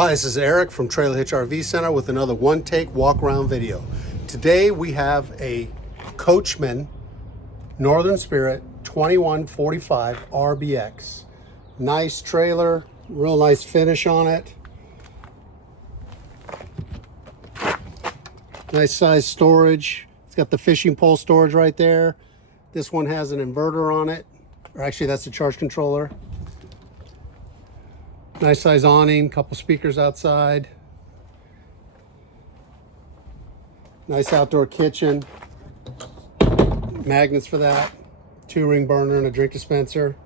Hi, this is Eric from Trail Hitch RV Center with another one take walk around video. Today we have a Coachman Northern Spirit 2145 RBX. Nice trailer, real nice finish on it. Nice size storage. It's got the fishing pole storage right there. This one has an inverter on it, or actually that's the charge controller. Nice size awning, couple speakers outside. Nice outdoor kitchen. Magnets for that. 2-ring burner and a drink dispenser.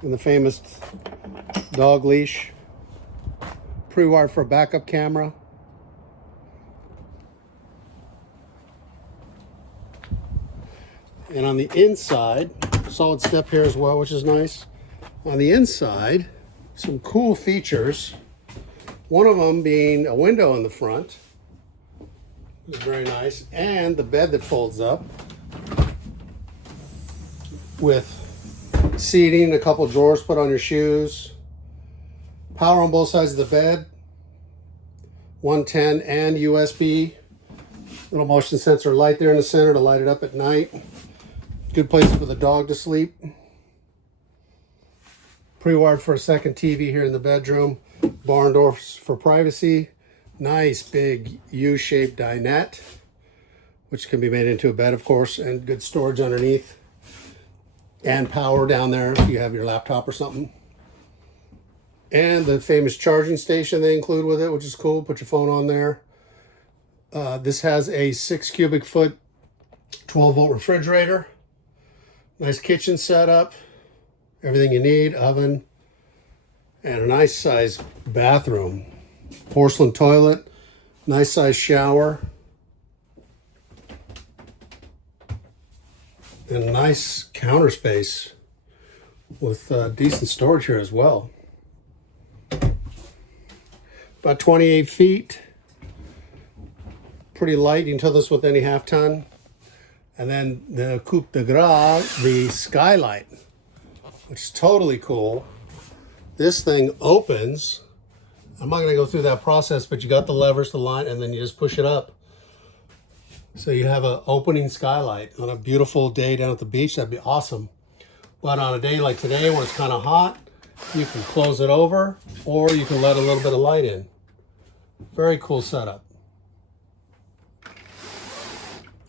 And the famous dog leash. Pre-wired for a backup camera. And on the inside, solid step here as well, which is nice. On the inside, some cool features. One of them being a window in the front. It's very nice. And the bed that folds up with seating, a couple drawers put on your shoes. Power on both sides of the bed. 110 and USB. Little motion sensor light there in the center to light it up at night. Good place for the dog to sleep. Pre-wired for a second TV here in the bedroom. Barn doors for privacy. Nice big U-shaped dinette, which can be made into a bed, of course, and good storage underneath. And power down there if you have your laptop or something. And the famous charging station they include with it, which is cool. Put your phone on there. This has a 6 cubic foot 12-volt refrigerator. Nice kitchen setup. Everything you need, oven, and a nice size bathroom. Porcelain toilet, nice size shower, and a nice counter space with decent storage here as well. About 28 feet. Pretty light. You can tow this with any half ton. And then the coupe de grace, the skylight, which is totally cool. This thing opens. I'm not going to go through that process, but you got the levers, the line, and then you just push it up. So you have an opening skylight on a beautiful day down at the beach. That'd be awesome. But on a day like today where it's kind of hot, you can close it over or you can let a little bit of light in. Very cool setup.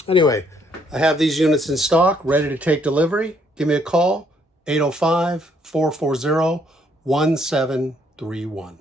Anyway, I have these units in stock, ready to take delivery. Give me a call, 805-440-1731.